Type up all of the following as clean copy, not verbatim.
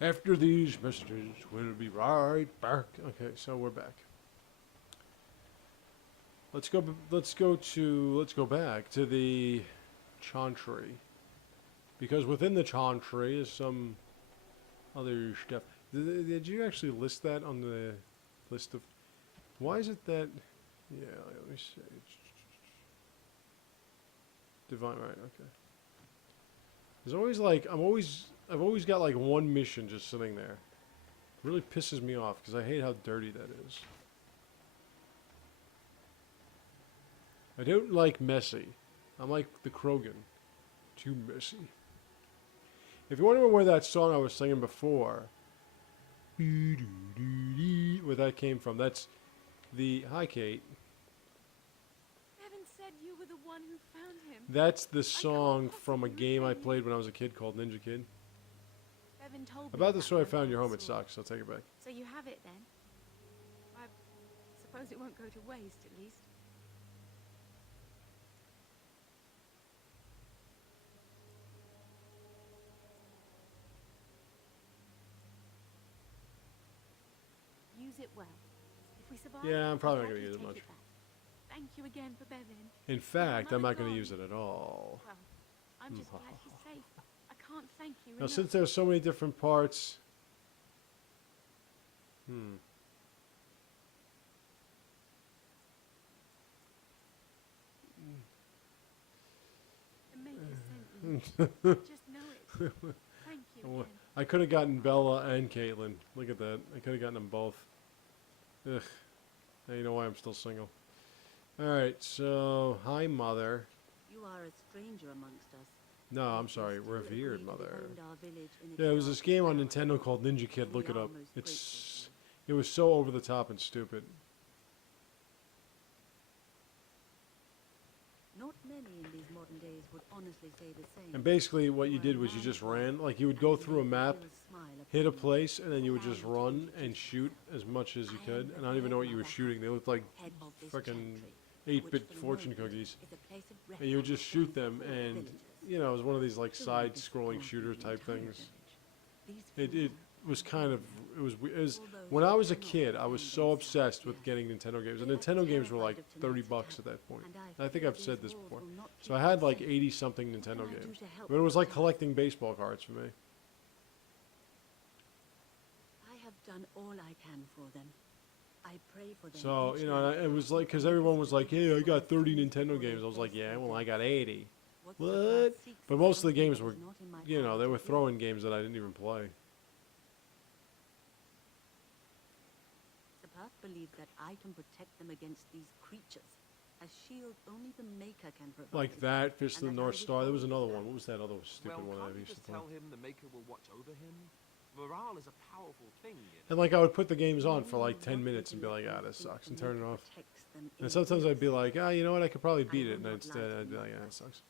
After these messages, we'll be right back. Okay, so we're back. Let's go back to the Chantry, because within the Chantry is some other stuff. Did you actually list that on the list of? Why is it that? Yeah, let me see. Divine, right? Okay. There's always like I've always got like one mission just sitting there. It really pisses me off because I hate how dirty that is. I don't like messy. I'm like the Krogan. Too messy. If you're wondering where that song I was singing before, where that came from, that's the... Hi, Kate. Evan said you were the one who found him. That's the song from a game I played when I was a kid called Ninja Kid. Evan told me About the story I my found your home, it sword. sucks. I'll take it back. So you have it then? I suppose it won't go to waste, at least. Use it well. If we survive, Yeah, I'm probably not I'll going to use it take much. back. Thank you again for Bevan. In fact, I'm Mother not going to gone. use it at all. Well, I'm just glad he's safe. I can't thank you Now, enough. since there's so many different parts... The Maker sent you. I just know it. Thank you again. I could have gotten Bella and Caitlin. Look at that. I could have gotten them both. Ugh. Now you know why I'm still single. Alright, so... Hi, Mother. You are a stranger amongst us. No, I'm Yet you sorry. still Revered agree to Mother. defend our village in its Yeah, it was this darkest game on hour. Nintendo called Ninja Kid. We Look it are up. most It's... grateful It was so over the top and stupid. Not many in these modern days would honestly say the same. And basically what you did was you just ran. Like, you would go through a map, hit a place, and then you would just run and shoot as much as you could. And I don't even know what you were shooting. They looked like frickin' 8-bit fortune cookies. And you would just shoot them, and, you know, it was one of these, like, side-scrolling shooter type things. It was kind of... It was when I was a kid, I was so obsessed with getting Nintendo games. And Nintendo games were like $30 at that point. I think I've said this before. So I had like 80-something Nintendo games. But it was like collecting baseball cards for me. I have done all I can for them. I pray for them. So, each you know, night. and it was like, because everyone was like, hey, I got 30 Nintendo games. I was like, yeah, well, I got 80. What's the What? God seeks But most of the from games that were, is not in my you know, power they to were do. throwing games that I didn't even play. The path believes that I can protect them against these creatures. A shield only the Maker can provide. Like that, Fist of the And that I North Star. There was withhold another that. one. What was that other stupid Well, one that I can't you used to just play? tell him the Maker will watch over him? Morale is a powerful thing, you know. And like I would put the games on for like 10 minutes and be like, ah, this sucks, and turn it off. And sometimes I'd be like, ah, you know what, I could probably beat it, and instead I'd be like, ah, it sucks.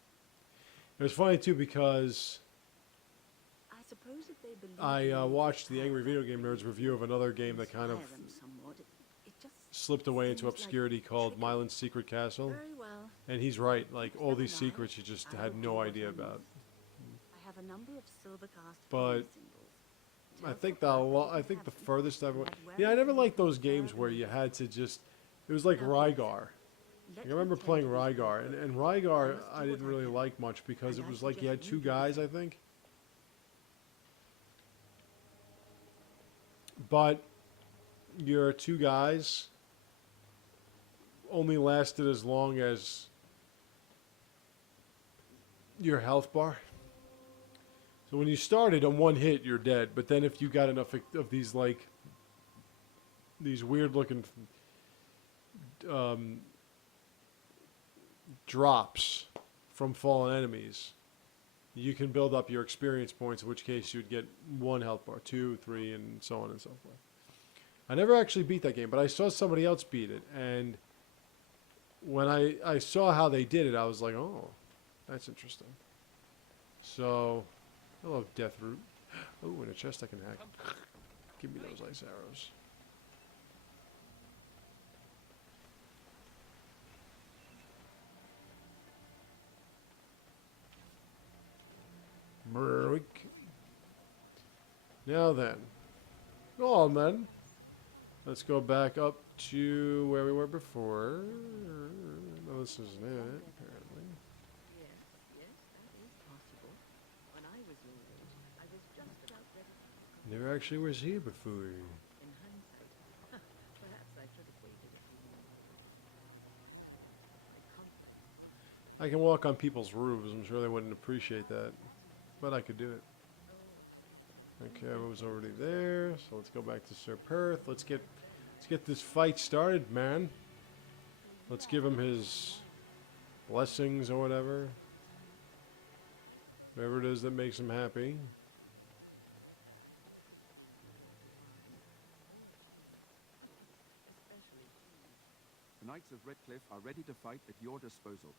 It was funny too because I suppose if they believe I in the watched the power Angry that Video Game Nerds brings review of another game that kind of inspire them somewhat, it just slipped away into seems like obscurity called trickery. Mylan's Secret Castle. Very well. And he's right, like all these Never mind. secrets you just I had will no do what idea I about. must. I have a number of silver cast But symbols. I Tell think Papa I think the have them, furthest I've went. and Yeah, I never wherever liked those they games are where in you the- had to just. It was like Now, Rygar. let I remember me playing tend to these Rygar, people. and Rygar must do I didn't what I really can, like much because and it I was like you had suggest two you do the guys, I same. think. But your two guys only lasted as long as your health bar. So when you started on one hit, you're dead. But then if you got enough of these like these weird looking drops from fallen enemies, you can build up your experience points, in which case you'd get one health bar, 2, 3, and so on and so forth. I never actually beat that game, but I saw somebody else beat it, and when I saw how they did it, I was like, oh, that's interesting. So, hello, Deathroot. Oh, and a chest I can hack. Give me those ice arrows. Merrick. Now then. Go on then. Let's go back up to where we were before. No, this isn't it, apparently. Yes, yes, that is possible. When I was your age, I was just about ready. Never actually was here before. In hindsight, perhaps I should have waited a few minutes. My comfort. I can walk on people's roofs. I'm sure they wouldn't appreciate that. But I could do it. Okay, I was already there, so let's go back to Sir Perth. Let's get this fight started, man. Let's give him his blessings or whatever. Whatever it is that makes him happy. The Knights of Redcliffe are ready to fight at your disposal.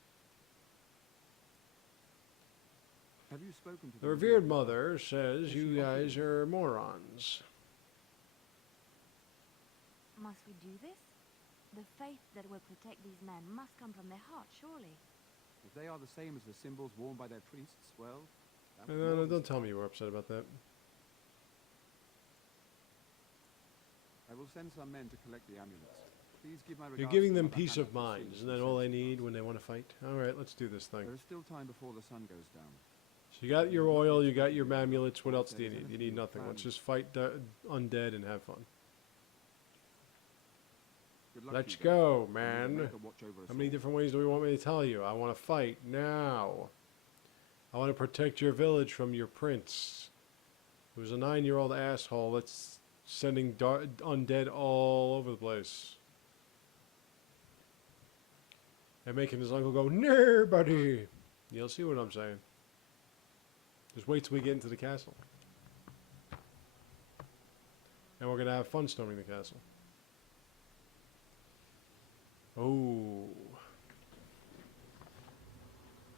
Have you spoken to The revered mother says you guys are morons. Must we do this? The faith that will protect these men must come from their heart, surely. If they are the same as the symbols worn by their priests, well... that No, was don't tell me you were upset about that. I will send some men to collect the amulets. Please give my regards You're giving to them Mother peace Hannah of as soon mind. as Isn't she that all they sends need them. when they want to fight? Alright, let's do this thing. There is still time before the sun goes down. So you got your oil, you got your amulets. What else do you need? You need nothing. Let's just fight undead and have fun. Good luck Let's to you guys. go, And man. may the watch over us How many all. different ways do we want me to tell you? I want to fight now. I want to protect your village from your prince, who's a 9-year-old asshole that's sending undead all over the place. And making his uncle go, "No, buddy." You'll see what I'm saying. Just wait till we get into the castle. And we're going to have fun storming the castle. Oh.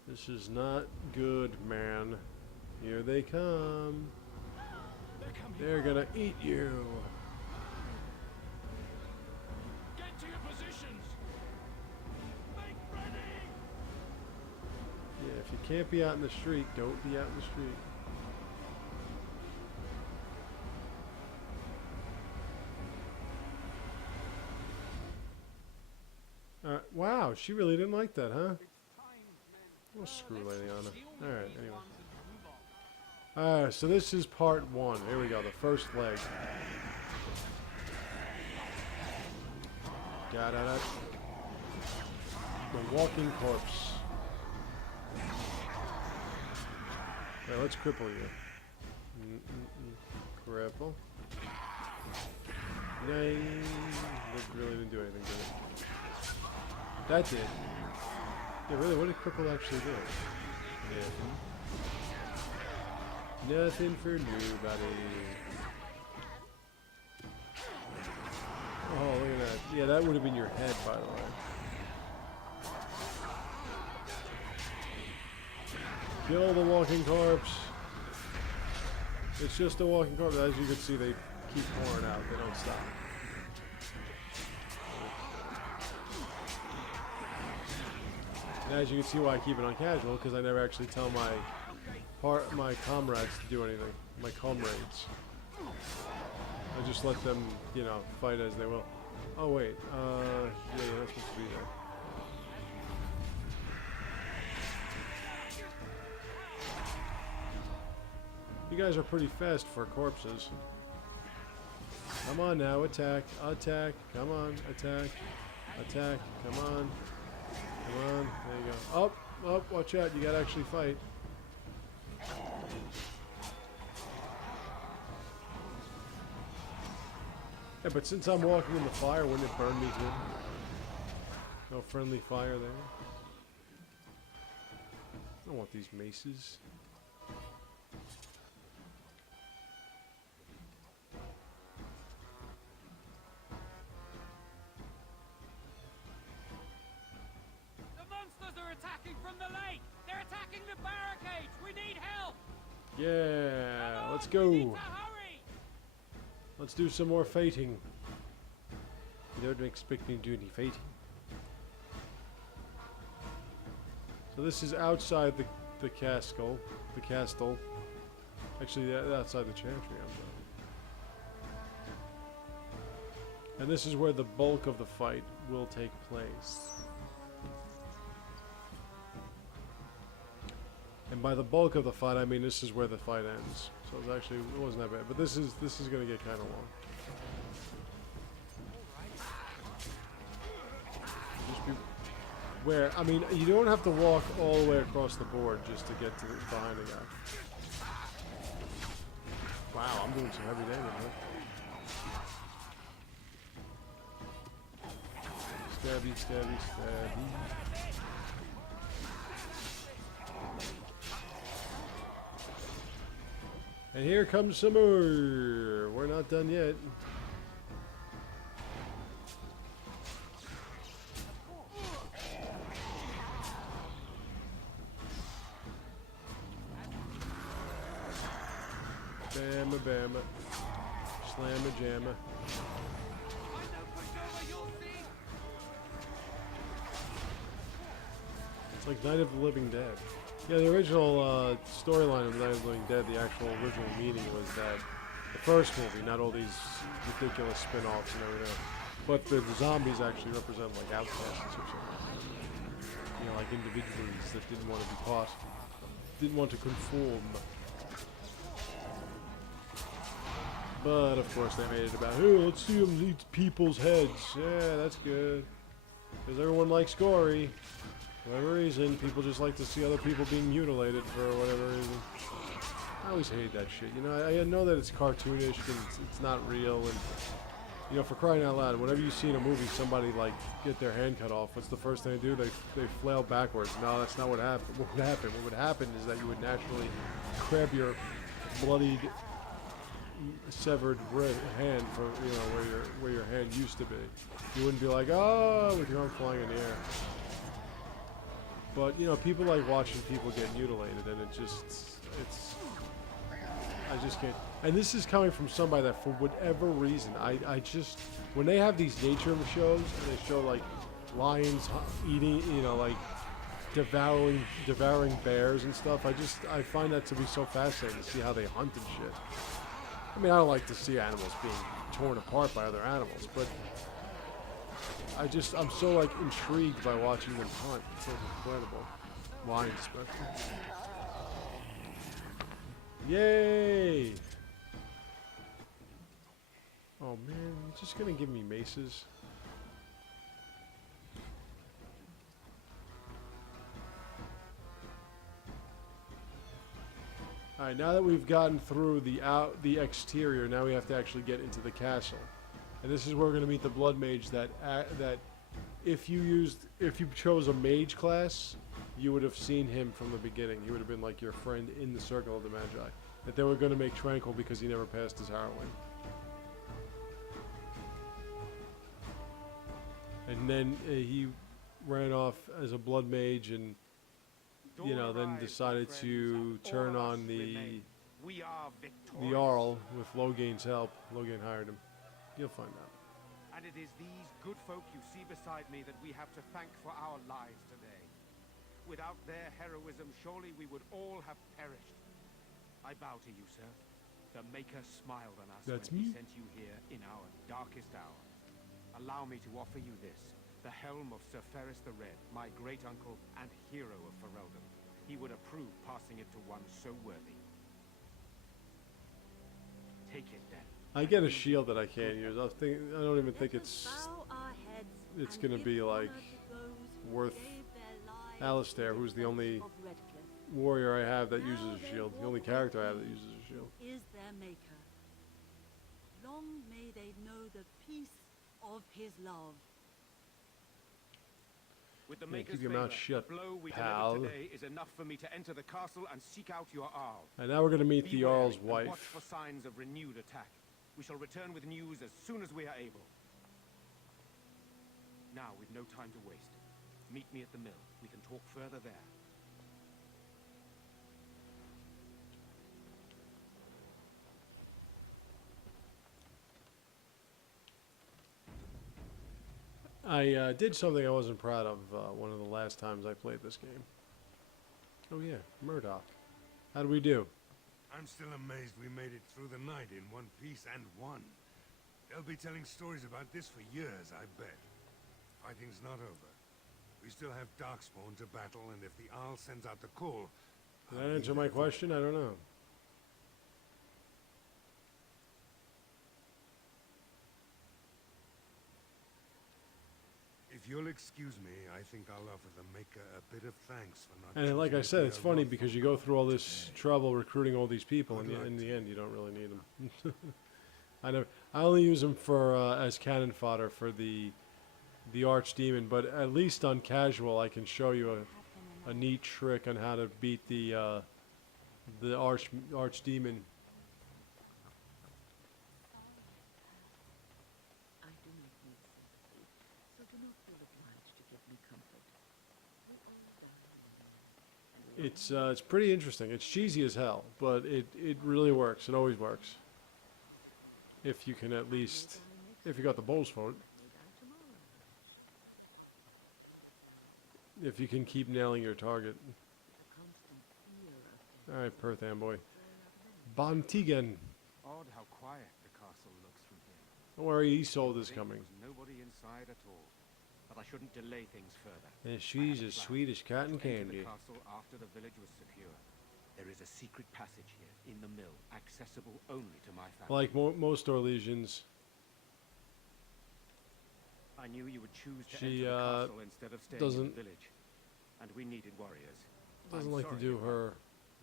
This is not good, man. Here they come. They're gonna eat you. Get to your positions! Make ready! Yeah, if you can't be out in the street, don't be out in the street. Wow, she really didn't like that, huh? Well, screw Lady Anna. Alright, anyway. Alright, so this is part 1. Here we go, the first leg. Da-da-da. The walking corpse. Alright, let's cripple you. Cripple. Yay. That really didn't do anything, did it? That did. Yeah, really, what did cripple actually do? Nothing. Nothing for nobody. Oh, look at that. Yeah, that would have been your head, by the way. Kill the walking corpse. It's just a walking corpse. As you can see, they keep pouring out. They don't stop. And as you can see why I keep it on casual, because I never actually tell my comrades to do anything. My comrades. I just let them, you know, fight as they will. Oh wait, yeah, you're not supposed to be there. You guys are pretty fast for corpses. Come on now, attack, attack, come on, attack, attack, come on. Come on, there you go. Up, up, watch out, you gotta actually fight. Yeah, but since I'm walking in the fire, wouldn't it burn me good? No friendly fire there. I don't want these maces. The monsters are attacking from the lake! They're attacking the barricades! We need help! Yeah, Come let's on, we need go. to hurry! Let's do some more fighting. You don't expect me to do any fighting. So this is outside the castle. The castle. Actually, outside the chantry, I'm sorry. And this is where the bulk of the fight will take place. And by the bulk of the fight, I mean this is where the fight ends. So it's actually, it wasn't that bad. But this is going to get kind of long. Just beware. I mean, you don't have to walk all the way across the board just to get to behind the guy. Wow, I'm doing some heavy damage, huh? Stabby, stabby, stabby. And here comes some more. We're not done yet. Bama bama. Slamma jamma. It's like Night of the Living Dead. Yeah, the original storyline of Night of the Living Dead, the actual original meaning was that the first movie, not all these ridiculous spin-offs and everything, but the zombies actually represent like outcasts or something. You know, like individuals that didn't want to be caught, didn't want to conform. But of course they made it about, oh, let's see them eat people's heads. Yeah, that's good. Because everyone likes gory. For whatever reason, people just like to see other people being mutilated for whatever reason. I always hate that shit. You know, I know that it's cartoonish and it's not real. And, you know, for crying out loud, whenever you see in a movie somebody, like, get their hand cut off, what's the first thing they do? They flail backwards. No, that's not what happened. What would happen? What would happen is that you would naturally grab your bloodied, severed hand for, you know, where your hand used to be. You wouldn't be like, oh, with your arm flying in the air. But, you know, people like watching people get mutilated, and I just can't. And this is coming from somebody that, for whatever reason, I just, when they have these nature shows, and they show, like, lions eating, you know, like, devouring bears and stuff, I find that to be so fascinating to see how they hunt and shit. I mean, I don't like to see animals being torn apart by other animals, but I'm so, like, intrigued by watching them hunt. It's so incredible. Lions, especially. Yay! Oh, man, you're just gonna give me maces? Alright, now that we've gotten through the exterior, now we have to actually get into the castle. And this is where we're going to meet the Blood Mage that if you chose a mage class, you would have seen him from the beginning. He would have been like your friend in the Circle of the Magi. That they were going to make Tranquil because he never passed his harrowing. And then he ran off as a Blood Mage and, you know, then decided to turn on the Jarl with Logain's help. Logain hired him. You'll find out. And it is these good folk you see beside me that we have to thank for our lives today. Without their heroism, surely we would all have perished. I bow to you, sir. The Maker smiled on us when he sent you here in our darkest hour. Allow me to offer you this, the helm of Sir Ferris the Red, my great-uncle and hero of Ferelden. He would approve passing it to one so worthy. Take it, then. I get a shield that I can't use. I don't even think it's gonna be like worth. Alistair, who's the only warrior I have that uses a shield, the only character I have that uses a shield. Is their maker. Long may they know the peace of his love. With the Yeah, Maker's keep your mouth favor, shut, the blow we pal. delivered today is enough for me to enter the castle and seek out your Arl. And now we're gonna meet the Be Jarl's wary and watch wife. for signs of renewed attack. We shall return with news as soon as we are able. Now, with no time to waste, meet me at the mill. We can talk further there. I did something I wasn't proud of one of the last times I played this game. Oh yeah, Murdoch. How do we do? I'm still amazed we made it through the night in one piece and won. They'll be telling stories about this for years, I bet. Fighting's not over. We still have Darkspawn to battle, and if the Arl sends out the call... Did that answer my question? I don't know. If you'll excuse me, I think I'll offer the Maker a bit of thanks for not... And like I choosing said, to it's be a funny Rothel because you go through all this trouble recruiting all these people, and Good luck in to the end, you don't really need them. I only use them for as cannon fodder for the archdemon, but at least on casual, I can show you a neat trick on how to beat the archdemon. I do not need sympathy, so do not feel obliged to give me comfort. We all die one day, and It's pretty interesting. It's cheesy as hell, but it really works. It always works. If you can at least, if you got the bowls for it. may die tomorrow. If you can keep nailing your target. The constant fear of death. Alright, Perth Amboy. Bontigan. Odd how quiet the castle looks from here. Don't worry, Isolde is There coming. was nobody inside at all. But I shouldn't delay things further. And she's as sweet as cotton To enter candy. the castle after the village was secure. There is a secret passage here in the mill, accessible only to my family. Like most Orlesians, I knew you would choose to she, enter the castle instead of staying in doesn't- the village, and we needed warriors. doesn't I'm like to sorry do about her.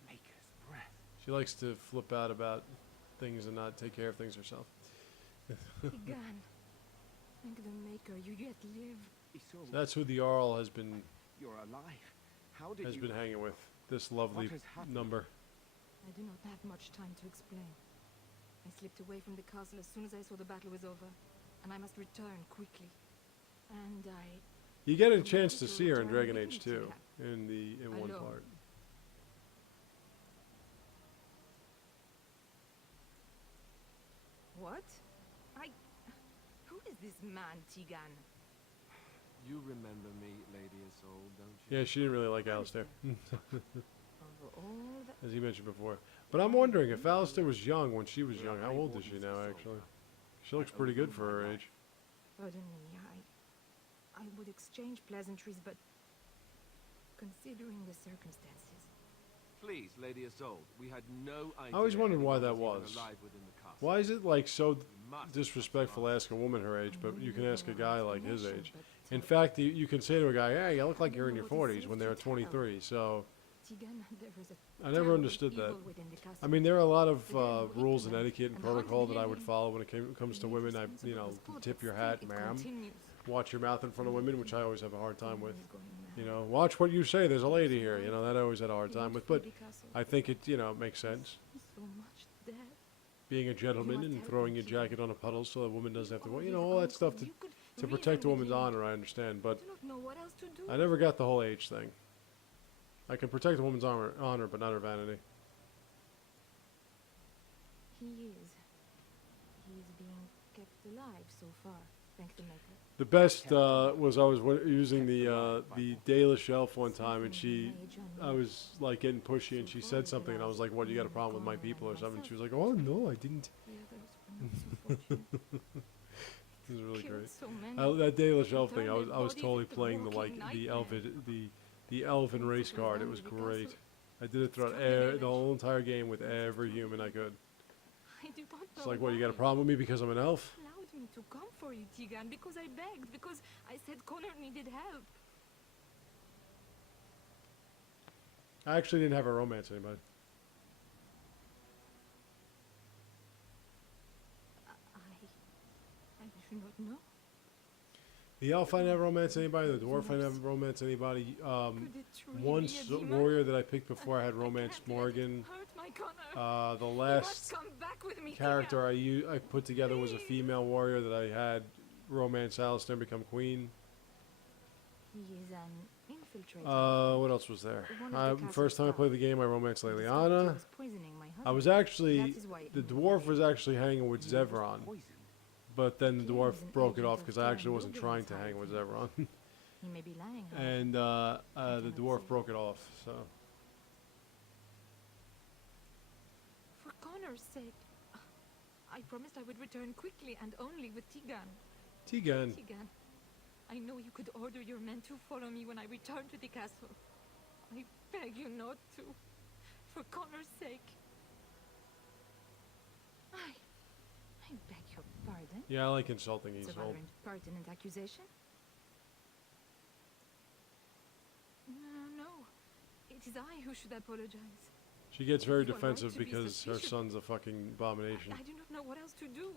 Maker's breath. She likes to flip out about things and not take care of things herself. Tigan. Thank the Maker, you yet live. Isolde, That's who the Arl has been you're alive. How did you... hanging with. This lovely What has happened? number. I do not have much time to explain. I slipped away from the castle as soon as I saw the battle was over, and I must return quickly. And I... You get a chance to see her in Dragon Age 2 in one Alone. part. What? Who is this man, Tigan? You remember me, Lady Isolde, don't you? Yeah, she didn't really like Alistair, Of all the... as he mentioned before. But I'm wondering if Alistair was young when she was young. How old is she now, actually? She looks pretty good for her age. Pardon me, I would exchange pleasantries, but considering the circumstances... Please, Lady Isolde, we had no idea. I always wondered why anyone that even was. alive within the castle. Why is it like so You must disrespectful to ask a woman her age, but you can ask a guy like his age? In But, fact, you can say to a guy, "Hey, you look like you're in your 40s," when they're 23. So Tigan, there is a I never terrible understood that. evil within the castle. I mean, there are a lot of rules and etiquette and protocol that I would follow when it comes to women. You know, tip your hat, ma'am. Watch your mouth in front of women, which I always have a hard time with. You know, watch what you say. There's a lady here. You know, that I always had a hard time with. But I think it, makes sense. So much death. Being a gentleman and throwing your jacket on a puddle so a woman doesn't have to, well, all that stuff to protect a woman's honor, I understand. I But do not know what else to do. I never got the whole age thing. I can protect a woman's honor, but not her vanity. He is being kept alive so far, thank the Maker. The best was I was using the Dalish elf one time, and I was like getting pushy, and she said something, and I was like, "What? You got a problem with my people or something?" She was like, "Oh no, I didn't." The others were not so fortunate. It was really Killed great. so many. That Dalish elf thing, I Turned was their totally bodies into playing the walking the elven race card. It was great. I did it throughout the whole entire game with every human I could. I do not It's know like, what? You got a why. problem with me because I'm an elf? Allowed me to come for you, Tigan, because I begged, because I said Connor needed help. I actually didn't have a romance anybody. I do not know. The elf I never romance anybody. The dwarf I never romance anybody. Could it truly One be a demon? warrior that I picked before I had romance can't let it Morgan. hurt my Connor. The You last must come back with me, character I put together was a female warrior that I had romance Alistair and become queen. He is an infiltrator. What else was there? One of the First time I castle's played the game, I romanced He discovered he Liliana. was poisoning my I was husband. actually, That is why the he dwarf was died. actually hanging with Zevron, Poison. but then the He dwarf is an broke it agent off of because I actually Baron wasn't trying to Logan's hang with hiding. Zevron. He may be lying. however. And the cannot dwarf say. broke it off, so. For Connor's sake, I promised I would return quickly and only with Tigan. Tigan. Tigan, I know you could order your men to follow me when I return to the castle. I beg you not to. For Connor's sake. I beg your pardon. Yeah, I like insulting It's a Isolde. rather impertinent accusation. No. It is I who should apologize. She gets very You are right defensive to be because her suspicious. son's a fucking abomination. I do not know what else to do.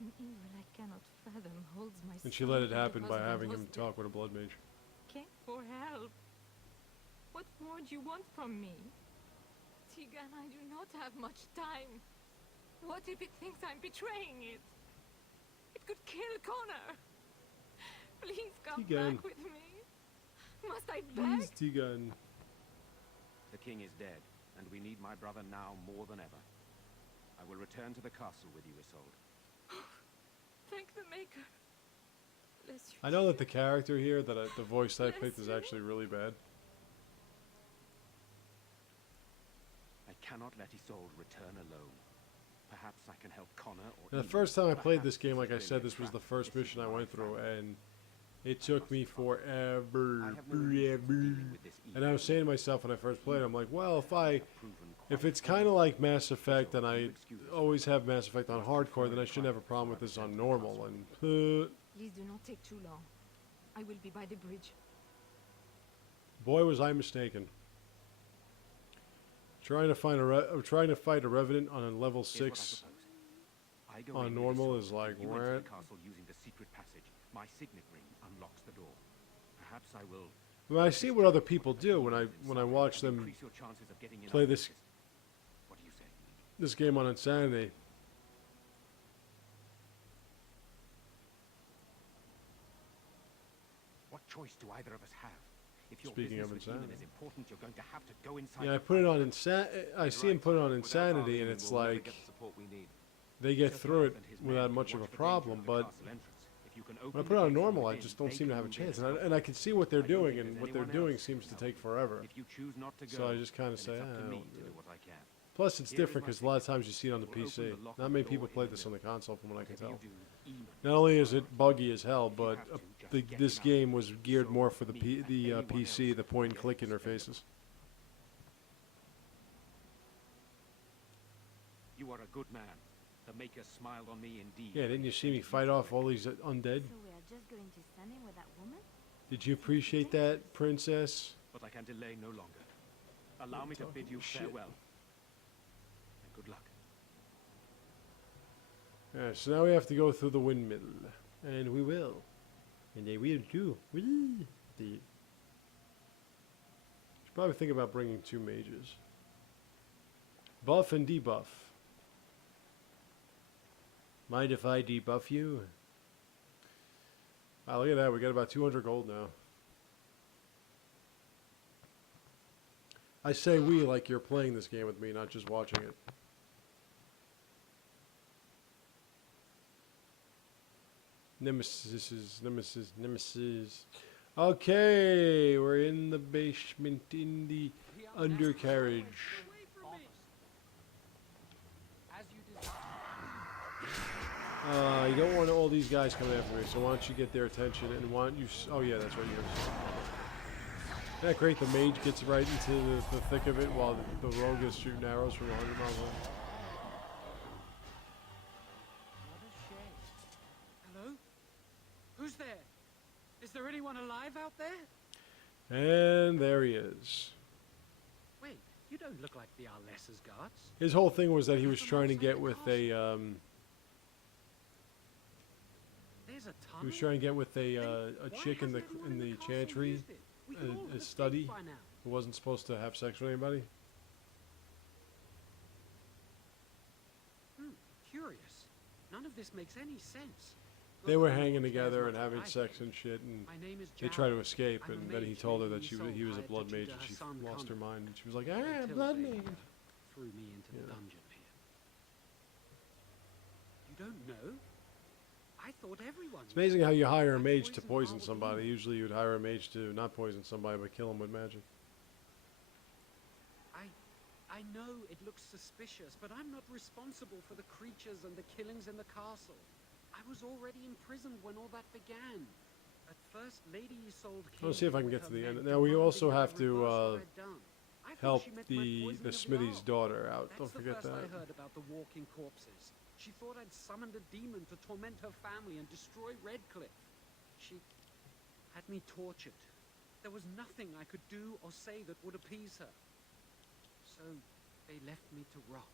An evil I cannot fathom holds my And she son let it and the happen by husband having him hostage. talk with a blood mage. Came for help. What more do you want from me? Tigan, I do not have much time. What if it thinks I'm betraying it? It could kill Connor. Please come Tigan. back with me. Must I Please, beg? Tigan. The king is dead, and we need my brother now more than ever. I will return to the castle with you, Isolde. Thank the Maker. Bless you. I know that the character here, the voice I Bless picked is you. actually really bad. I cannot let Isolde return alone. Perhaps I can help Connor or And the even first time I played perhaps this game, like I is said, really a this was the trap. first This is mission I my went through, family. and it took me I forever. have no interest in dealing with this And I was evil. saying to myself when I first played, I'm like, well, Have proven if quite it's kind of like Mass Effect, and I excuse us. always have Mass Effect on hardcore, then I shouldn't have a problem with this on normal. And Please do not take too long. I will be by the bridge. boy, was I mistaken. Trying to fight a revenant on a level Here's what I 6. propose. I go on in with normal Isolde is like, and you enter what? the castle using the secret passage. My signet ring unlocks the door. Perhaps I will When I see what other people do when I watch them increase your chances of getting in play unnoticed. What do you say? this game on Insanity. What choice do either of us have? If your Speaking of business with Eamon insanity. is important, you're going to have to go inside. Yeah, I the put it fight. on I see him put it on Insanity, and it's like they get through it without much of a problem. But when I put it on normal, I just don't seem to have a chance. And I can see what they're doing, and what they're doing seems to take forever. If you choose not to go, So I just kind of then say, it's up "Ah, to I me won't to do do it." what I can. Plus, it's Here is different my because a lot of signature. times you see it on the We'll open PC. the lock Not of many the people door play in this the on the console, from what I can Whatever tell. you do, Eamon Not only is it buggy as hell, If you but have to, just get this him out. game was geared So more for the me and the anyone PC, else the point and will click get interfaces. You are a good man. The Maker smiled on me indeed. Yeah, didn't you see me fight off all these undead? So we are just going to stand in with that woman? Did you appreciate that, princess? But I can delay no longer. Allow me to talking bid you shit. farewell. And good luck. Alright, so now we have to go through the windmill. And we will. And they will too. Whee! Should probably think about bringing 2 mages. Buff and debuff. Mind if I debuff you? Wow, look at that. We got about 200 gold now. I say we like you're playing this game with me, not just watching it. Nemesis. Okay, we're in the basement in the undercarriage. Away from me. As you desire. You don't want all these guys coming after me, so why don't you get their attention and why don't you... Oh yeah, that's right, you're... Isn't that great? The mage gets right into the thick of it while the rogue is shooting arrows from 100 miles away. What a shame. Hello? Who's there? Is there anyone alive out there? And there he is. Wait, you don't look like the Arlessa's guards. His whole thing was that he was trying to get with a... There's a tunnel. he was trying to get with a Why chick in hasn't the everyone in the castle chantry used it? We could all have a escaped study by now. who wasn't supposed to have sex with anybody. Curious. None of this makes any sense. They Good were Lord hanging cares together much and what having I sex think. and shit, and My name is they tried to Jarl. escape, I'm a and then he mage told her making that Isolde he was a hired to blood mage, tutor and her she son lost her Connor, mind, and she was like, ah, until blood they mage. threw me into the Yeah. dungeon here. You don't know? I thought everyone. It's amazing how you hire a I mage to poisoned poison all the somebody. demons. Usually you'd hire a mage to not poison somebody, but kill him with magic. I I know it looks suspicious, but I'm not responsible for the creatures and the killings in the castle. I was already in prison when all that began. At first, Lady Isolde came Let's see if I can with get to her the end. men, Now we demanding also that I have to reverse what I'd done. I thought help she meant my the poisoning of Smithy's Lal. daughter out. That's Don't the forget first I that. heard about the walking corpses. She thought I'd summoned a demon to torment her family and destroy Redcliffe. She had me tortured. There was nothing I could do or say that would appease her. So they left me to rot.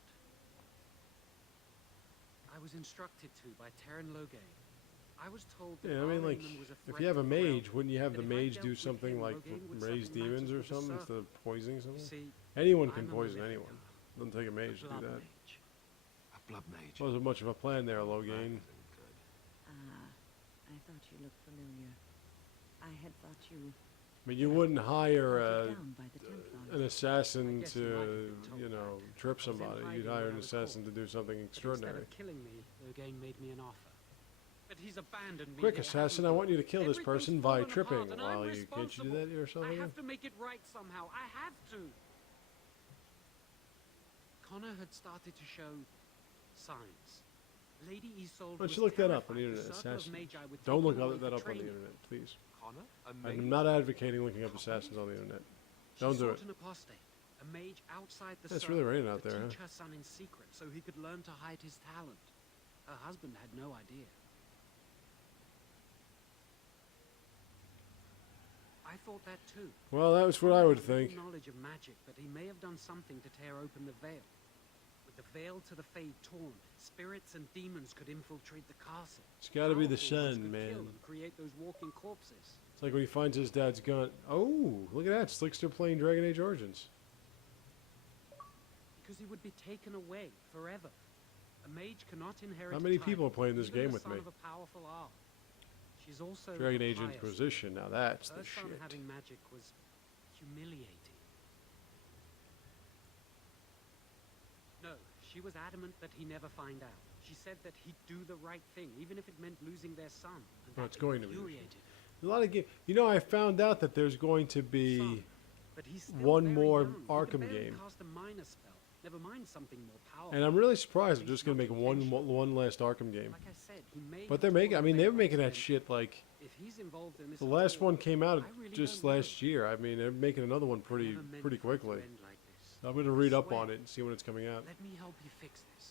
I was instructed to by Terran Loghain. I was told that Yeah, I mean, like, Raymond was a if threat you have a to the realm, mage, wouldn't you have the and if I mage dealt do with something him, like Loghain would raise settle demons matters or with the something Circle. instead of poisoning You someone? see, Anyone can I'm a poison malefic anyone. Doesn't take a mage to do blood that. mage. A blood mage. Wasn't much of a plan there, Loghain. Ah, I thought you looked familiar. I had thought you I mean, you wouldn't hire hunted down by the Templars. an assassin I guess you might have to, been told you know, that. trip I was in somebody. You'd hiding hire when an I was assassin to caught. do something But extraordinary. instead of killing me, Loghain made me an offer. But he's abandoned me. Quick, here, assassin, hasn't I he? want you to kill this Everything's person by fallen tripping apart, and I'm while you... Can't you do that responsible. yourself I again? have to make it right somehow. I have to. Connor had started to show signs. Lady Isolde Why don't was you look that up on the terrified internet, the circle of assassin? magi would Don't take look him away that for up on the training. internet, please. Connor, a I'm mage? not advocating looking up assassins on the internet. She Don't do sought it. an apostate, a mage outside the That's circle, really raining out to there, huh? teach her son in secret so he could learn to hide his talent. Her husband had no idea. I thought that too. Well, that was what I would Connor had little think. knowledge of magic, but he may have done something to tear open the veil. With the veil to the Fade torn, spirits and demons could infiltrate the castle. It's gotta be the Powerful ones sun, could man. kill and create those walking corpses. It's like when he finds his dad's gun. Oh, look at that. Slickster playing Dragon Age Origins. Because he would be taken away forever. A mage cannot inherit How a many title, people are playing this even game the with son me? Of a powerful Arl. She's also Dragon a Age pious Inquisition. Now that's Her the son shit. having magic was humiliating. No, she was adamant that he never find out. She said that he'd do the right thing, even if it meant losing their son. And Oh, that it's going to be. infuriated her. A lot of game. You know, I found out that there's going to be. Son, but he's still one very more young. He Arkham could barely game. cast a minor spell, never mind something more powerful. And I'm really surprised they're He's just gonna not make one intentional. one last Arkham game. Like I said, he may But have they're making. torn I mean, the they were veil making that then. shit like If he's involved in this the at last all, one came out I really just don't know. last year. I mean, they're making another one pretty Never meant pretty for it to quickly. end like this. I'm gonna I read up swear. on it and see when it's coming out. Let me help you fix this.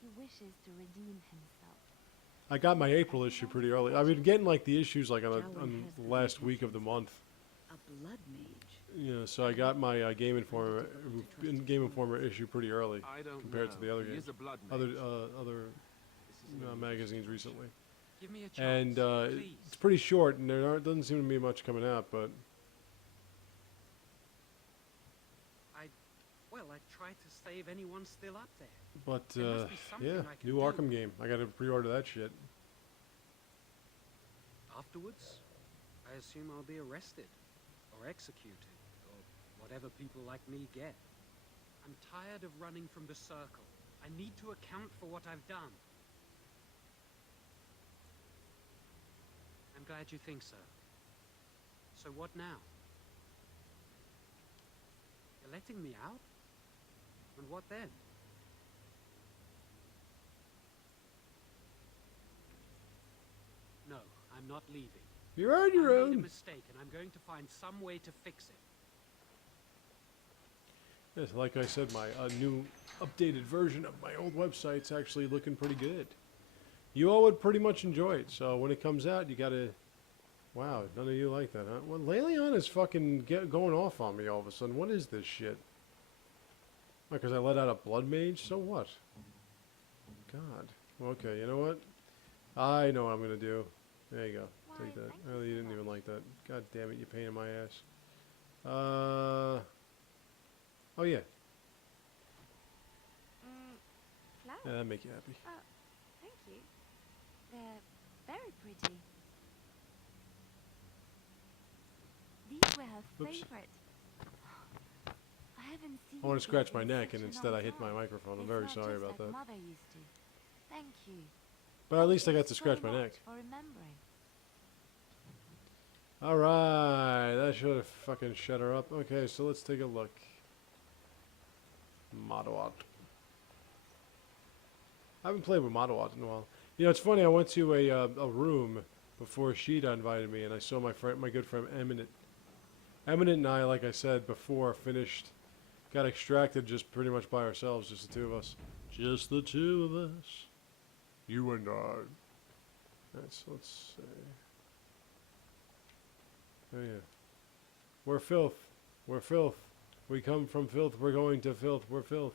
He wishes to redeem himself. I got my April issue pretty early. I've been getting like the issues like on the last week of the month. A blood mage. You know, so I got my Game Informer issue pretty early I don't compared to know. the other He games, is a blood other mage. other This is an magazines unusual recently. Give me a chance, And please. it's pretty short, and there doesn't seem to be much coming out. But Well, I tried to save anyone still up there. But There must be something yeah, I can new do. Arkham game. I got to pre-order that shit. Afterwards, I assume I'll be arrested, or executed, or whatever people like me get. I'm tired of running from the circle. I need to account for what I've done. I'm glad you think so. So what now? You're letting me out? And what then? No, I'm not leaving. You're on I your made a own. mistake, and I'm going to find some way to fix it. Yes, like I said, my new updated version of my old website's actually looking pretty good. You all would pretty much enjoy it. So when it comes out, you gotta. Wow, none of you like that, huh? Well, Leilion is fucking going off on me all of a sudden. What is this shit? Because I let out a blood mage. So what? God. Okay, you know what? I know what I'm gonna do. There you go. Why, Take that. thank you Oh, you so didn't even much. like that. God damn it, you pain in my ass. Oh yeah. Flowers? Yeah, that'd make you happy. Thank you. They're very pretty. These were her Oops. favorite. I haven't seen I want to them scratch my in neck, such and a instead long I hit my time. microphone. I'm They very smell sorry just about like that. Mother used to. Thank you. But at least I Thank got you to scratch so my neck. much for remembering. Alright, that should have fucking shut her up. Okay, so let's take a look. Modowat. I haven't played with Modowat in a while. You know, it's funny. I went to a room before Sheeta invited me, and I saw my good friend Eminent. Eminent and I, like I said before, got extracted just pretty much by ourselves, just the two of us. Just the two of us. You and I. Alright, so let's see. Oh yeah. We're filth. We're filth. We come from filth. We're going to filth. We're filth.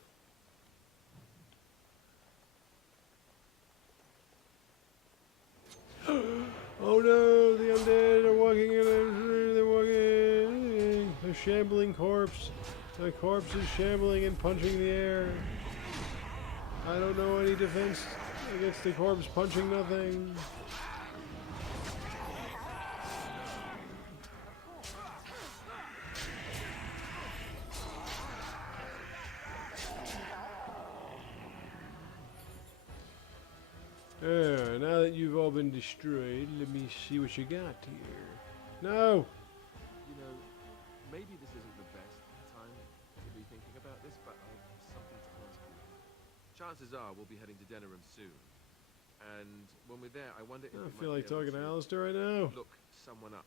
Oh no, the undead are walking in. They're walking. A shambling corpse. The corpse is shambling and punching the air. I don't know any defense against the corpse punching nothing. Now that you've all been destroyed, let me see what you got here. No! You know, maybe this isn't the best time to be thinking about this, but I've something to ask you. Chances are we'll be heading to Denerim soon. And when we're there, I wonder if I we feel might like be able talking to to Alistair right now. look someone up.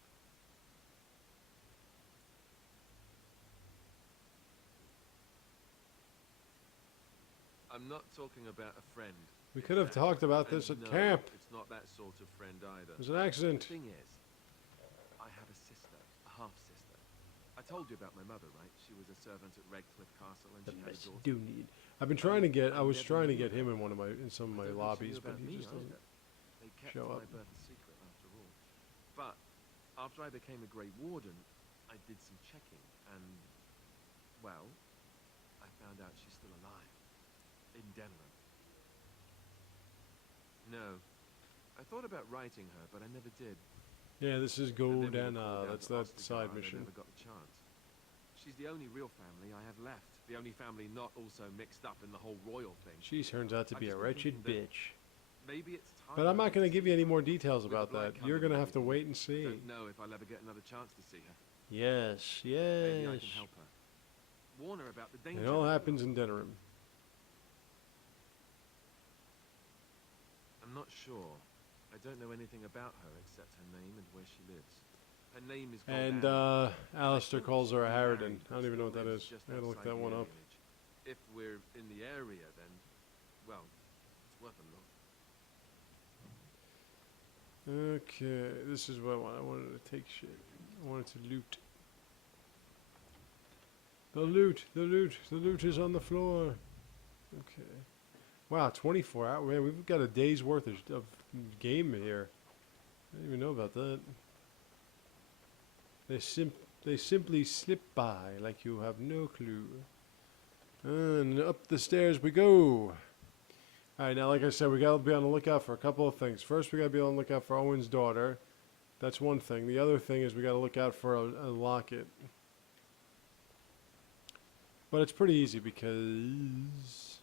I'm not talking about a friend. We could have talked about this at No, camp. It's not that sort of friend either. There's an accident. The thing is, I have a sister, a half-sister. I told you about my mother, right? She was a servant at Redcliffe Castle, and she had a daughter. Do need. I've been trying to get. I was trying to get him in some of my I don't think she lobbies, knew but about he me just doesn't. either. They kept show my up. birth a secret after all. But after I became a Grey Warden, I did some checking, and well, I found out she's still alive in Denerim. No, I thought about writing her, but I never did. Yeah, this is And then we were Golden. called down That's to that Ostergard, side and I mission. never got the chance. She's the only real family I have left. The only family not also mixed up in the whole royal thing. She turns out to I've be a just been wretched thinking that bitch. maybe it's time. But I'm I not going to went give see you any her. more details With the about Black that. Hand You're and going to have to everything. wait and I see. don't know if I'll ever get another chance to see her. Yes, Maybe I yes. can help her. Warn her about the danger. It all happens in Denerim. I'm not sure. I don't know anything about her except her name and where she lives. Her name is And Goldanna. Alistair calls her a She's Harridan. married, I don't even know what but that still is. lives just I gotta look outside that the one up. alienage. If we're in the area, then, well, it's worth a look. Okay, this is what I want. I wanted to take shit. I wanted to loot. The loot, the loot, the loot is on the floor. Okay. Wow, 24 hours. Man, we've got a day's worth of game here. I didn't even know about that. They simply slip by like you have no clue. And up the stairs we go. Alright, now like I said, we gotta be on the lookout for a couple of things. First, we gotta be on the lookout for Owen's daughter. That's one thing. The other thing is we gotta look out for a locket. But it's pretty easy because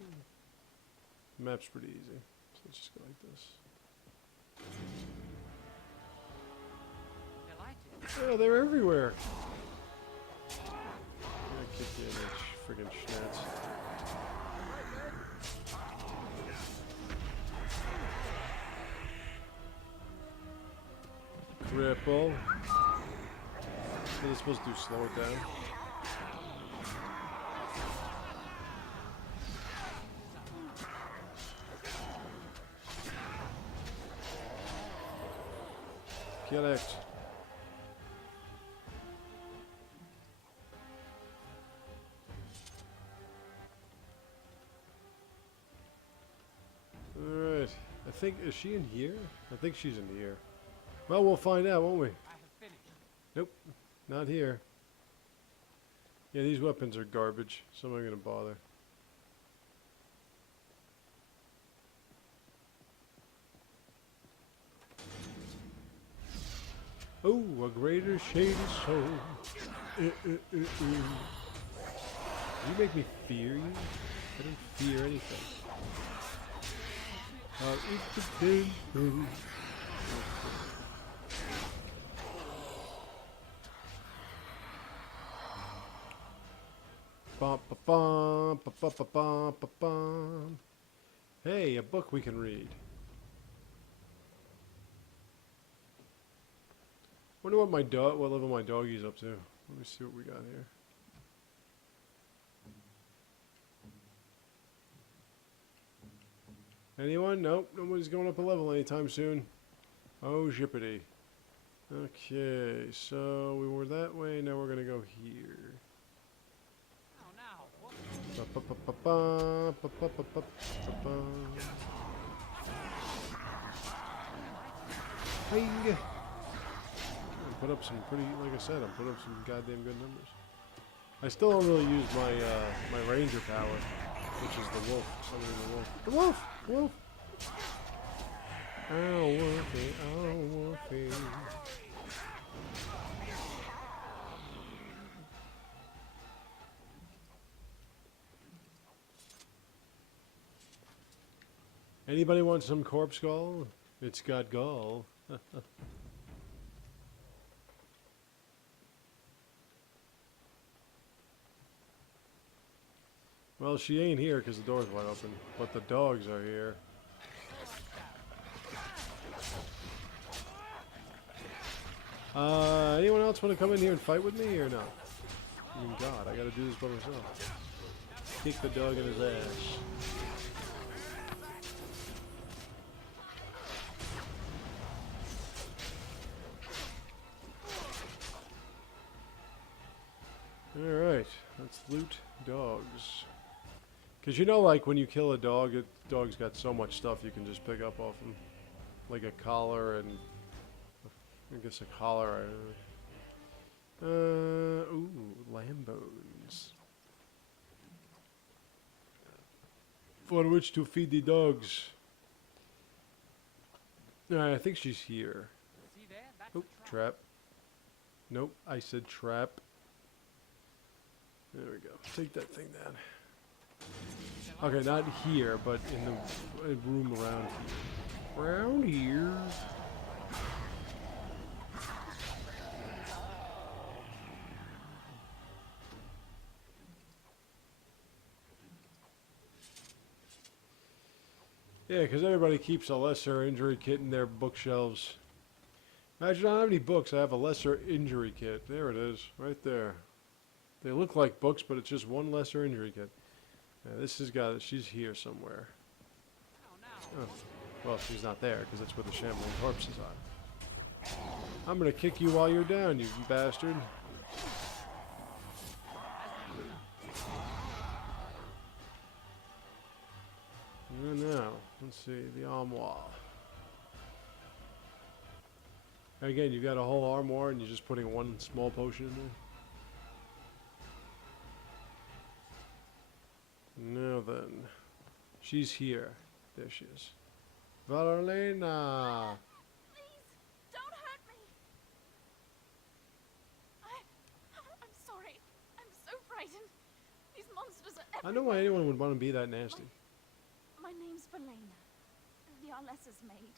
the map's pretty easy. So let's just go like this. Yeah, they're everywhere. I kick you in the friggin' schnitz. Cripple. What are they supposed to do? Slow it down? Kill it. Alright. I think, is she in here? I think she's in here. Well, we'll find out, won't we? I have finished. Nope. Not here. Yeah, these weapons are garbage, so I'm not going to bother. Oh, a greater shade of soul. You make me fear you? I don't fear anything. I'll eat the potato. Ba-ba-bum, hey, a book we can read. Wonder what what level my doggy's up to. Let me see what we got here. Anyone? Nope, nobody's going up a level anytime soon. Oh, jippity. Okay, so we were that way, now we're gonna go here. Hey. Put up some pretty, like I said, I'm putting up some goddamn good numbers. I still don't really use my my ranger power, which is the wolf. I mean the wolf. The wolf! The wolf! Oh, wolfie, oh, wolfie. Anybody want some corpse gall? It's got gall. Well, she ain't here because the door's wide open, but the dogs are here. Anyone else want to come in here and fight with me or not? I mean, God, I gotta do this by myself. Kick the dog in his ass. Alright, let's loot dogs. Because you know, like, when you kill a dog, dog's got so much stuff you can just pick up off him. Like a collar and... I guess a collar. Ooh, lamb bones. For which to feed the dogs. I think she's here. See there? That's Oh, trap. Nope, I said trap. There we go. Take that thing down. Okay, not here, but in the room around here. Around here. Yeah, because everybody keeps a lesser injury kit in their bookshelves. Imagine I don't have any books. I have a lesser injury kit. There it is, right there. They look like books, but it's just one lesser injury kit. Yeah, this has got it. She's here somewhere. Oh. Well, she's not there, because that's where the shambling corpses are. I'm going to kick you while you're down, you bastard. And now, let's see, the armoire. Again, you've got a whole armoire, and you're just putting one small potion in there. Now then, she's here. There she is. Valorlena! Please, don't hurt me. I'm sorry. I'm so frightened. These monsters are everywhere. I know why anyone would want to be that nasty. My name's Valena. The Arlessa's maid.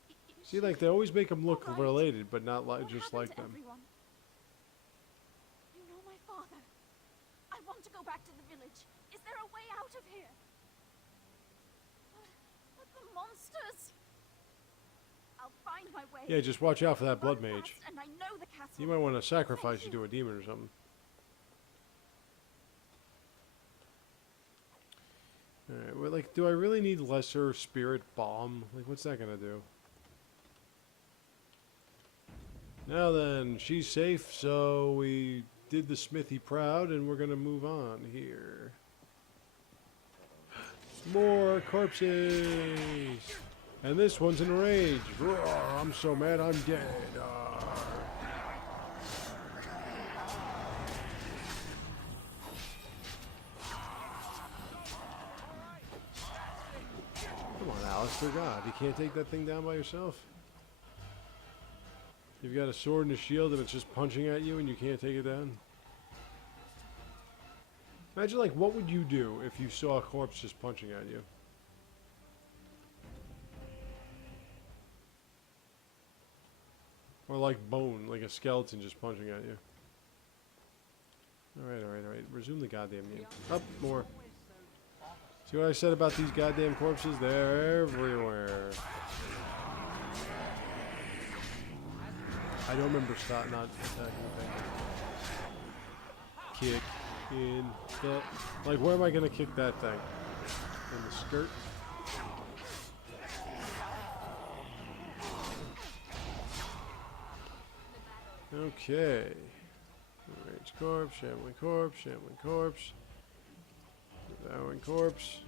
See, like, they always make them look All right. related, but not like What just happened like to them. everyone? You know my father. I want to go back to the village. Is there a way out of here? But the monsters. I'll find my way. Yeah, just watch out for that blood Run mage. fast, and I know the castle. You might want to sacrifice Thank you to a demon or something. Alright, well, like, do I really need lesser spirit bomb? Like, what's that gonna do? Now then, she's safe, so we did the smithy proud, and we're gonna move on here. More corpses! And this one's in a rage. Roar, I'm so mad I'm dead. Come on, Alistair, God, you can't take that thing down by yourself? You've got a sword and a shield and it's just punching at you and you can't take it down? Imagine, like, what would you do if you saw a corpse just punching at you? Or like bone, like a skeleton just punching at you. Alright, alright, alright. Resume the goddamn game. Up more. See what I said about these goddamn corpses? They're everywhere. I don't remember not attacking the thing. Kick in the... Like, where am I going to kick that thing? In the skirt? Okay. Range corpse, shambling corpse, shambling corpse. Devouring corpse.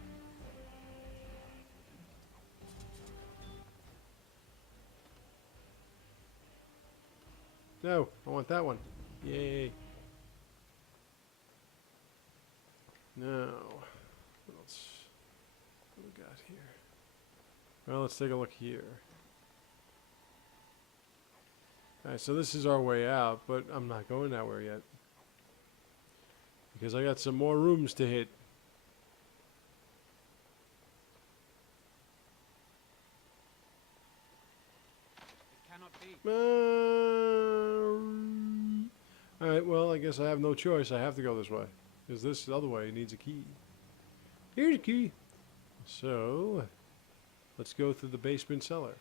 No, I want that one. Yay. Now, what else? What we got here? Well, let's take a look here. Alright, so this is our way out, but I'm not going that way yet. Because I got some more rooms to hit. It cannot be. Alright, well, I guess I have no choice. I have to go this way. Because this other way needs a key. Here's a key. So, let's go through the basement cellar.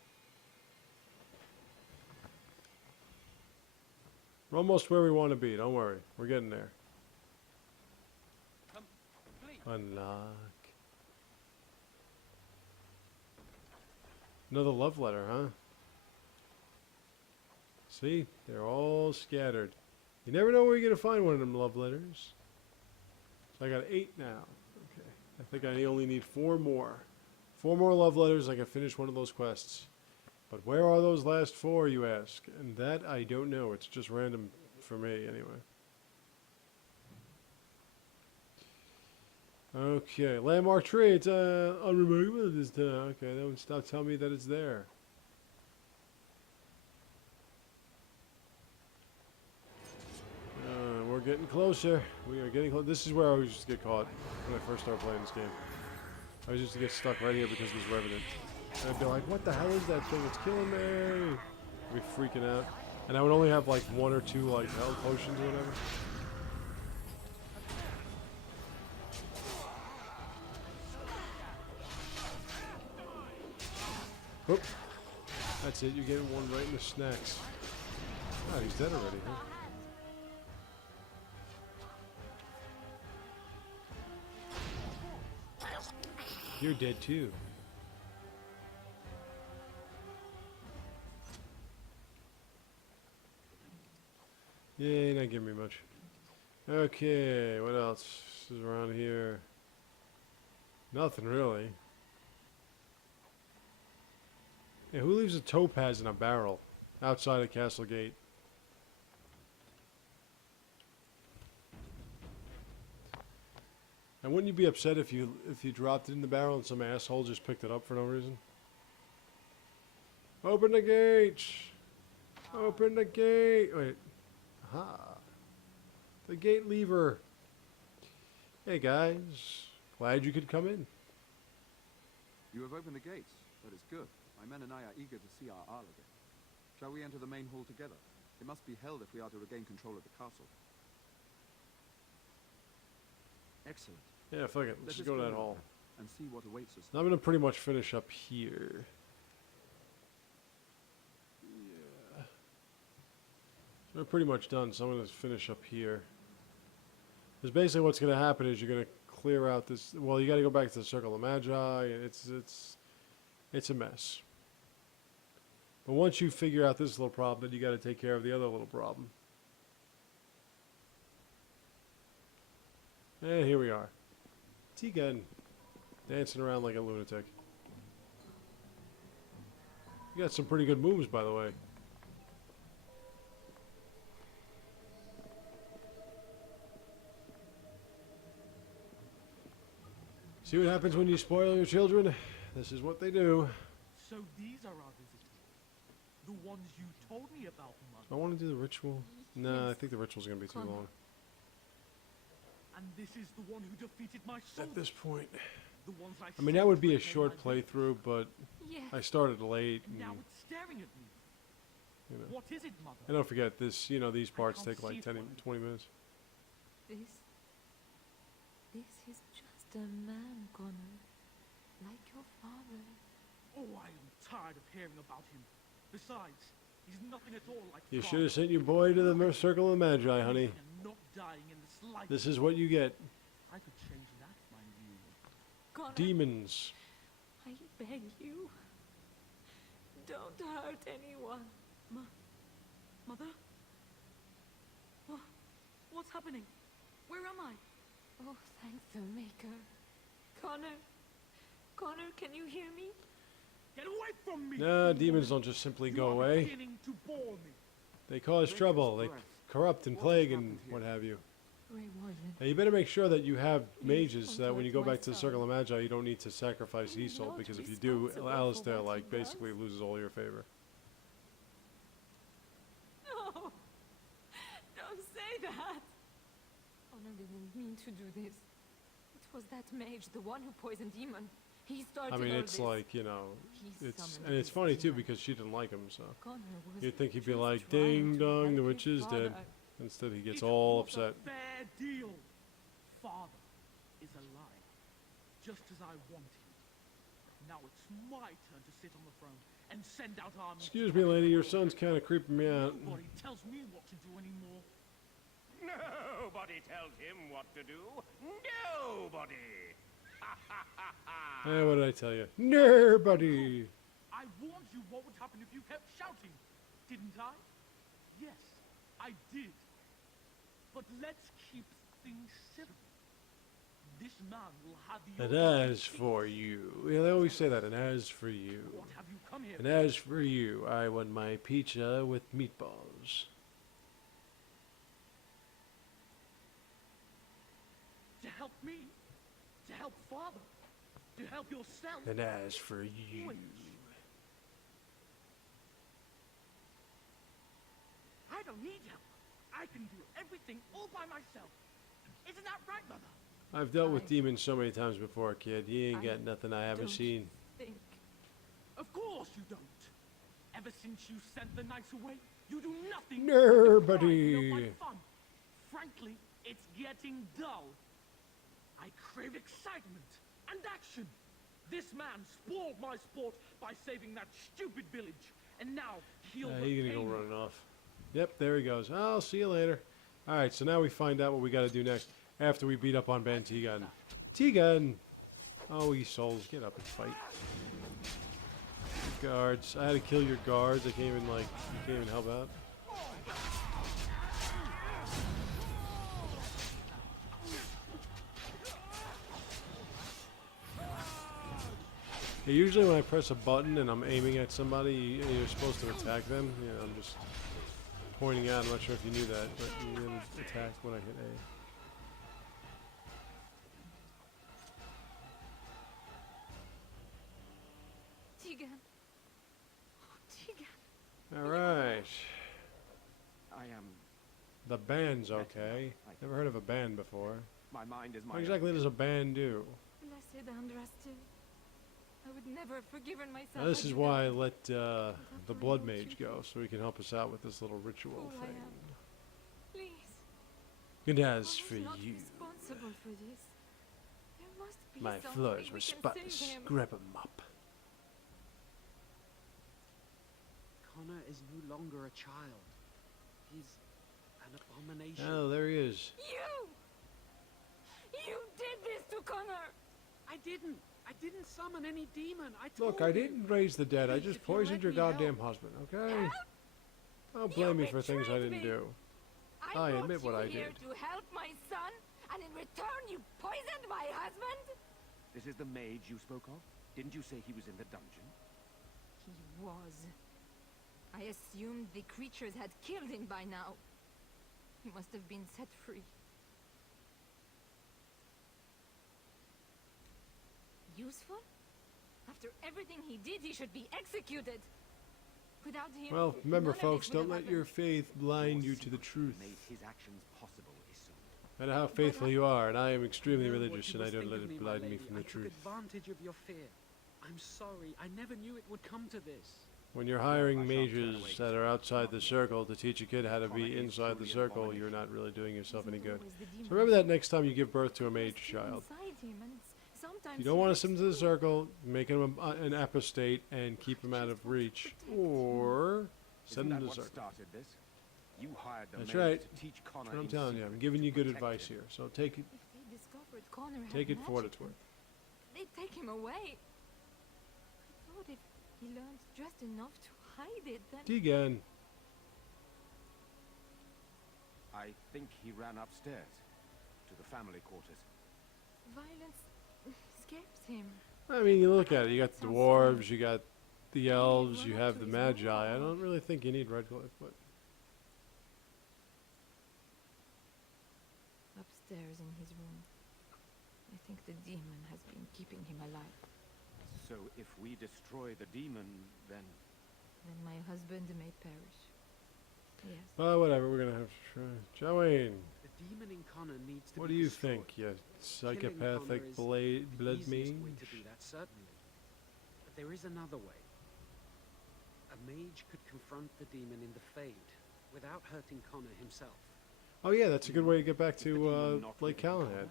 We're almost where we want to be. Don't worry. We're getting there. Come, please. Unlock. Another love letter, huh? See? They're all scattered. You never know where you're going to find one of them love letters. So I got 8 now. Okay. I think I only need 4 more. 4 more love letters. I can finish one of those quests. But where are those last 4, you ask? And that I don't know. It's just random for me, anyway. Okay. Landmark tree. It's unremarkable this time. Okay, that one stop telling me that it's there. We're getting closer. We are getting close. This is where I always used to get caught when I first started playing this game. I always used to get stuck right here because it was Revenant. And I'd be like, what the hell is that thing? It's killing me. I'd be freaking out. And I would only have like 1 or 2 like health potions or whatever. Oop. That's it. You're getting one right in the snacks. Oh, he's dead already, huh? You're dead too. Yeah, not giving me much. Okay, what else is around here? Nothing really. Yeah, who leaves a topaz in a barrel outside a castle gate? And wouldn't you be upset if you dropped it in the barrel and some asshole just picked it up for no reason? Open the gates! Open the gate! Wait. Aha. The gate lever. Hey guys. Glad you could come in. You have opened the gates. That is good. My men and I are eager to see our Arl again. Shall we enter the main hall together? It must be held if we are to regain control of the castle. Excellent. Yeah, fuck it. Let's just go to that hall. And see what awaits us. I'm going to pretty much finish up here. Yeah. We're pretty much done, so I'm going to finish up here. Because basically what's going to happen is you're going to clear out this... Well, you got to go back to the Circle of Magi. It's a mess. But once you figure out this little problem, then you got to take care of the other little problem. And here we are. T-Gun. Dancing around like a lunatic. You got some pretty good moves, by the way. See what happens when you spoil your children? This is what they do. So these are our visitors. The ones you told me about, Mother. Do I want to do the ritual? No, I think the ritual's going to be too long. And this is the one who defeated my soul. At this point. The ones I mean, that would be a short playthrough, but Yes. I started late. And, Now it's staring at me. you know. What is it, Mother? And don't forget, this, you know, these parts can't take like see 10, it. 20 minutes. this. This is just a man, Connor. Like your father. Oh, I am tired of hearing about him. Besides, he's nothing at all like You father. should have sent your boy to the Circle of Magi, honey. And not dying in the slightest. This is what you get. I could change that, mind you. Connor, Demons. I beg you. Don't hurt anyone. Mother? What's happening? Where am I? Oh, thank the Maker. Connor. Connor, can you hear me? Get away from me! Nah, demons don't just simply You go are away. beginning to bore me. They cause trouble. They corrupt and plague and what have you. Ray Warden. Now, you better make sure that you have Please mages so that don't when you hurt go my back to the son. Circle of Magi, you don't need to sacrifice I'm Isolde, not because if you do, responsible for Alistair, what like, he basically does. loses all your favor. No! Don't say that! Connor didn't mean to do this. It was that mage, the one who poisoned Demon. He started I mean, all it's this. like, you know, He it's summoned and it's this funny too demon. because she didn't like him, so Connor was you'd think he'd be just like, trying "Ding to dong, help the his witch is dead." father. Instead, he gets It all was upset. A fair deal. Father is alive, just as I wanted. Now it's my turn to sit on the throne and send out armies. Excuse me, lady, your son's kind of creeping me out. Nobody tells me what to do anymore. Nobody tells him what to do. Nobody. What did I tell you? Nobody. I warned you what would happen if you kept shouting, didn't I? Yes, I did. But let's keep things civil. This man will have the And as for you, yeah, they always say that. And as for you, What have you come here and as for you, I want my pizza with meatballs. to help me? To help father? To help yourself? And as for you, Wait. I don't need help. I can do everything all by myself. Isn't that right, Mother? I've dealt with demons so many times before, kid. You ain't got nothing I haven't don't seen. Think. Of course you don't. Ever since you sent the knights away, you do nothing Nobody. but deprive me of my fun. Frankly, it's getting dull. I crave excitement and action. This man spoiled my sport by saving that stupid village, and now he'll He's gonna repay go me. running off. Yep, there he goes. I'll see you later. Alright, so now we find out what we gotta do next after we beat up on Ben Tegan. Tegan! Oh, you souls, get up and fight. Guards. I had to kill your guards. I can't even, like, you can't even help out. Yeah, usually when I press a button and I'm aiming at somebody, you're supposed to attack them. Yeah, I'm just pointing out. I'm not sure if you knew that, but you didn't attack when I hit A. Tegan. Oh, Tegan. All right. I am. The band's okay. Never heard of a band before. My mind is my. What exactly does a band do? Blessed Andraste. I would never have forgiven myself. Now, this had is you why I not- let the Blood Mage go, so he can help us out with this little ritual Fool I thing. am. Please. And I as was for not you, responsible for this. There must be my some floors way were we can spotless. save him. Grab 'em up. Connor is no longer a child. He's an abomination. Oh, there he is. You! You did this to Connor! I didn't summon any demon. I told Look, I you. didn't raise the dead. I Please, just if you poisoned let your me help. goddamn husband, okay? Help? Don't You blame me for things I betrayed didn't me. do. I brought admit what you I here did. to help my son, and in return you poisoned my husband? This is the mage you spoke of? Didn't you say he was in the dungeon? He was. I assumed the creatures had killed him by now. He must have been set free. Useful? After everything he did, he should be executed. Without him, Well, remember, none of folks, this would don't have let your happened. faith blind you to the truth. Made his actions possible, Isolde. I know how faithful you are, and I am extremely know what religious, you and I must don't think let of it my blind me lady. from the I took truth. advantage of your fear. I'm sorry. I never knew it would come to this. When you're hiring Well, I shan't turn mages away that this are time. outside the circle to teach a kid how to Connor be is inside the truly an circle, abomination. you're not really doing yourself any Isn't good. always the So demon remember that fault? next time you give birth to a He mage was still child. inside him, and sometimes If you don't he want to breaks send him to the through. circle, make him an apostate and keep him out of Just want to reach. protect you. Or Isn't send him that to the what circle. started this? You hired the That's mage right. to teach Connor That's what I'm in telling you. I'm secret giving to you good protect advice him. here. So take it. If they discovered Connor had Take it for what magic, it's worth. they'd take him away. I thought if he learned just enough to hide it, then Tegan. I think he ran upstairs to the family quarters. violence scares him. I mean, you look at it. You got the Sounds dwarves, funny. you got the elves, run you up have to the his magi. I wall. don't really think you need Redcliffe, but Upstairs in his room. I think the demon has been keeping him alive. So if we destroy the demon, then Then my husband may perish. Yes. whatever. We're gonna have to try. Joanne, The demon in Connor needs to what be do you destroyed. think? You Killing Connor psychopathic is blood the easiest way mage? to do that, certainly. But there is another way. A mage could confront the demon in the Fade without hurting Connor himself. Oh yeah, that's a good way to get back Is the to demon not Lake within Callahan. Connor?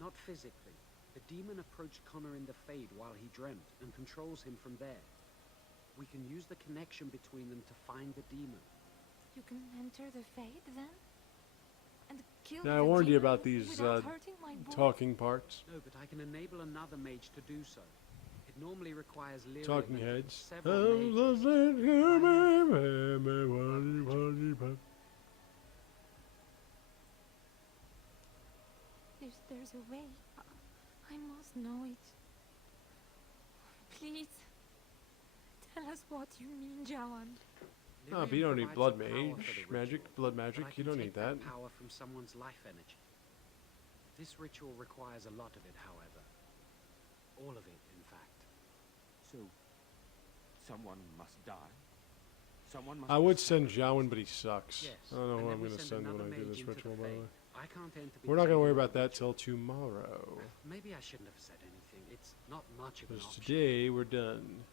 Not physically. The demon approached Connor in the Fade while he dreamt and controls him from there. We can use the connection between them to find the demon. You can enter the Fade then? And kill Now I the warned you demon about these without hurting my boy? talking parts, No, but I can enable another mage to do so. It normally requires lyrium talking and heads. several mages. If there's a way, I must know it. Please, tell us what you mean, Jawan. Oh, but you don't need Lyrium blood provides the power mage, for the magic, ritual, blood but magic. I You can don't take need that. power from someone's life energy. This ritual requires a lot of it, however. All of it, in fact. so someone must die. Someone must. I be would send sacrificed. Jawan, but he sucks. Yes. I don't know and who then I'm we going to send send when another I do mage this into ritual, the by the Fade. way. I can't enter We're not going to worry because about that till tomorrow. Maybe I shouldn't have said anything. It's not much of an Because option. today we're done.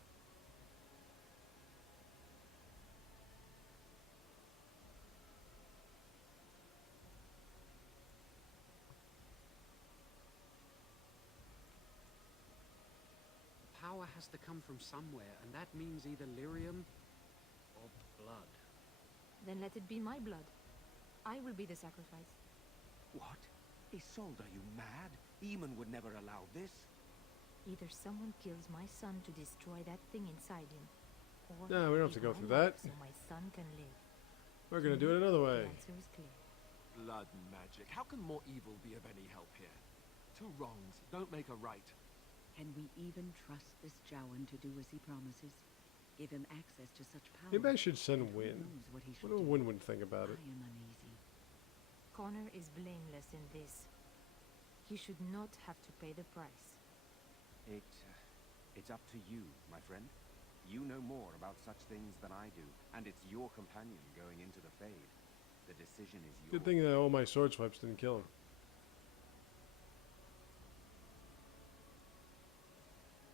Power has to come from somewhere, and that means either lyrium or blood. Then let it be my blood. I will be the sacrifice. What? Isolde, are you mad? Eamon would never allow this. Either someone kills my son to destroy that thing inside him, or No, we don't have to give go my through life that. so my son can live. We're going to do it another way. The answer is clear. Blood magic. How can more evil be of any help here? Two wrongs don't make a right. Can we even trust this Jowan to do as he promises? Give him access to such power? Maybe I should and send who Win. knows what he What shall do do? Win think about I it? am uneasy. Connor is blameless in this. He should not have to pay the price. It's up to you, my friend. You know more about such things than I do, and it's your companion going into the Fade. The decision is yours. Good thing that all my sword swipes didn't kill him.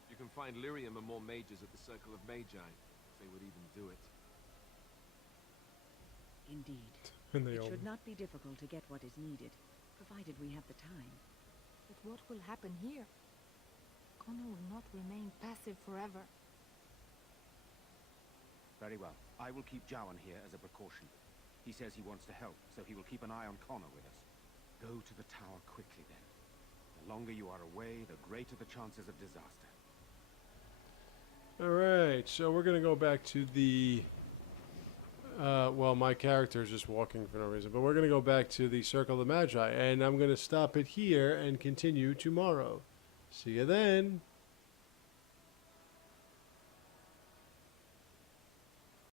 You can find lyrium and more mages at the Circle of Magi, if they would even do it. Indeed. And they It all. should not be difficult to get what is needed, provided we have the time. But what will happen here? Connor will not remain passive forever. Very well. I will keep Jowan here as a precaution. He says he wants to help, so he will keep an eye on Connor with us. Go to the tower quickly, then. The longer you are away, the greater the chances of disaster. Alright, so we're going to go back to the... well, my character is just walking for no reason, but we're going to go back to the Circle of the Magi, and I'm going to stop it here and continue tomorrow. See you then.